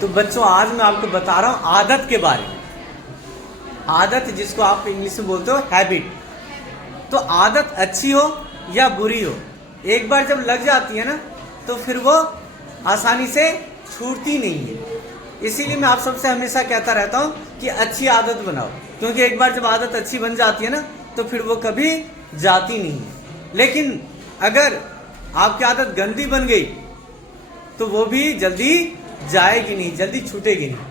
तो बच्चों आज मैं आपको बता रहा हूं आदत के बारे में। आदत जिसको आप इंग्लिश में बोलते हो हैबिट। तो आदत अच्छी हो या बुरी हो, एक बार जब लग जाती है ना तो फिर वो आसानी से छूटती नहीं है। इसीलिए मैं आप सबसे हमेशा कहता रहता हूं कि अच्छी आदत बनाओ, क्योंकि एक बार जब आदत अच्छी बन जाती है ना तो फिर वो कभी जाती नहीं है। लेकिन अगर आपकी आदत गंदी बन गई तो वो भी जल्दी जाएगी नहीं, जल्दी छूटेगी नहीं।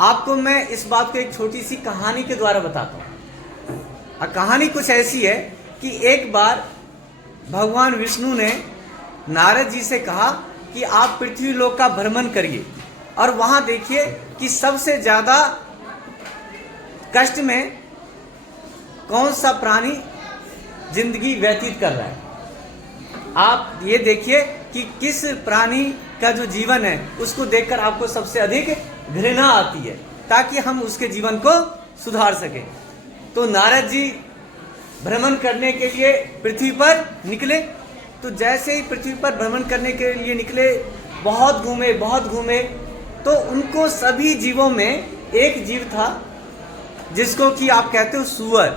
आपको मैं इस बात को एक छोटी सी कहानी के द्वारा बताता हूँ। कहानी कुछ ऐसी है कि एक बार भगवान विष्णु ने नारद जी से कहा कि आप पृथ्वी लोक का भ्रमण करिए और वहां देखिए कि सबसे ज्यादा कष्ट में कौन सा प्राणी जिंदगी व्यतीत कर रहा है। आप ये देखिए कि किस प्राणी का जो जीवन है उसको देखकर आपको सबसे अधिक घृणा आती है, ताकि हम उसके जीवन को सुधार सकें। तो नारद जी भ्रमण करने के लिए पृथ्वी पर निकले। तो जैसे ही पृथ्वी पर भ्रमण करने के लिए निकले, बहुत घूमे, तो उनको सभी जीवों में एक जीव था जिसको कि आप कहते हो सूअर।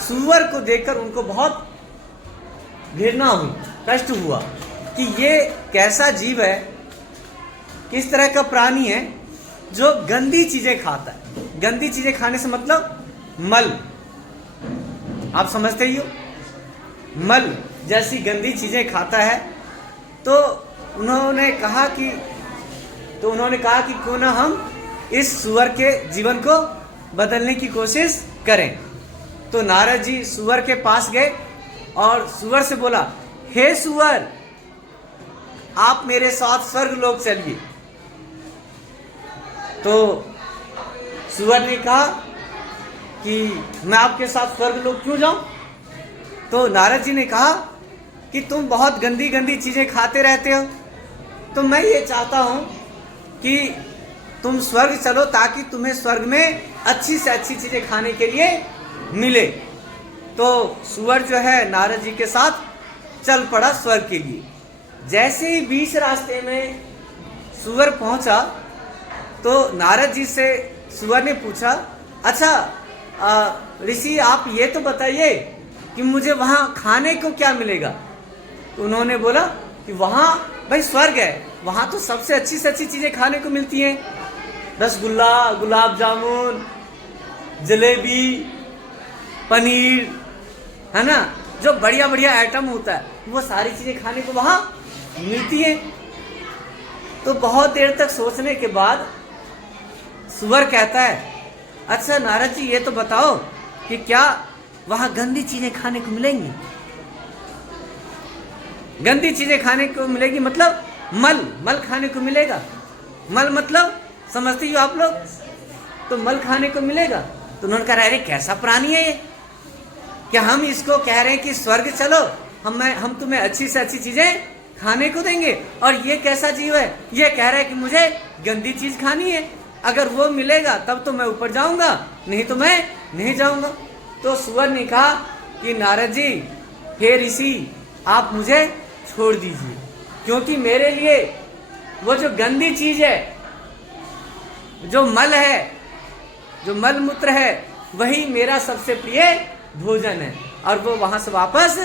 सूअर को देखकर उनको बहुत घृणा हुई, कष्ट हुआ कि ये कैसा जीव है, किस तरह का प्राणी है जो गंदी चीजें खाता है। गंदी चीजें खाने से मतलब मल, आप समझते ही हो, मल जैसी गंदी चीजें खाता है। तो उन्होंने कहा कि क्यों ना हम इस सूअर के जीवन को बदलने की कोशिश करें। तो नारद जी सूअर के पास गए और सूअर से बोला, हे सूअर, आप मेरे साथ स्वर्ग लोक चलिए। तो सूअर ने कहा कि मैं आपके साथ स्वर्ग लोक क्यों जाऊं। तो नारद जी ने कहा कि तुम बहुत गंदी गंदी चीजें खाते रहते हो, तो मैं ये चाहता हूं कि तुम स्वर्ग चलो ताकि तुम्हें स्वर्ग में अच्छी से अच्छी चीजें खाने के लिए मिले। तो सूअर जो है नारद जी के साथ चल पड़ा स्वर्ग के लिए। जैसे ही बीच रास्ते में सूअर पहुंचा तो नारद जी से सूअर ने पूछा, अच्छा ऋषि आप ये तो बताइए कि मुझे वहां खाने को क्या मिलेगा। तो उन्होंने बोला कि वहां भाई स्वर्ग है, वहां तो सबसे अच्छी से अच्छी चीजें खाने को मिलती हैं, रसगुल्ला, गुलाब जामुन, जलेबी, पनीर, है ना, जो बढ़िया बढ़िया आइटम होता है वो सारी चीजें खाने को वहां मिलती है। तो बहुत देर तक सोचने के बाद सूअर कहता है, अच्छा नारद जी ये तो बताओ कि क्या वहां गंदी चीजें खाने को मिलेंगी। गंदी चीजें खाने को मिलेगी मतलब मल खाने को मिलेगा। मल मतलब समझती हो आप लोग, तो मल खाने को मिलेगा। तो उन्होंने कहा, अरे कैसा प्राणी है ये, क्या हम इसको कह रहे हैं कि स्वर्ग चलो, हम तुम्हें अच्छी से अच्छी चीजें खाने को देंगे, और ये कैसा जीव है, ये कह रहा है कि मुझे गंदी चीज खानी है, अगर वो मिलेगा तब तो मैं ऊपर जाऊंगा, नहीं तो मैं नहीं जाऊंगा। तो सूअर ने कहा कि नारद जी, हे ऋषि, आप मुझे छोड़ दीजिए, क्योंकि मेरे लिए वो जो गंदी चीज है, जो मल है, जो मल मूत्र है, वही मेरा सबसे प्रिय भोजन है। और वो वहां से वापस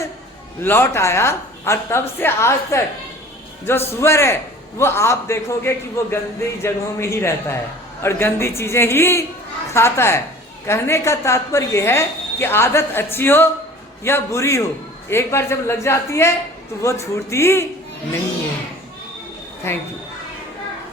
लौट आया, और तब से आज तक जो सूअर है वो आप देखोगे कि वो गंदी जगहों में ही रहता है और गंदी चीजें ही खाता है। कहने का तात्पर्य यह है कि आदत अच्छी हो या बुरी हो, एक बार जब लग जाती है तो वो छूटती नहीं है। Thank you.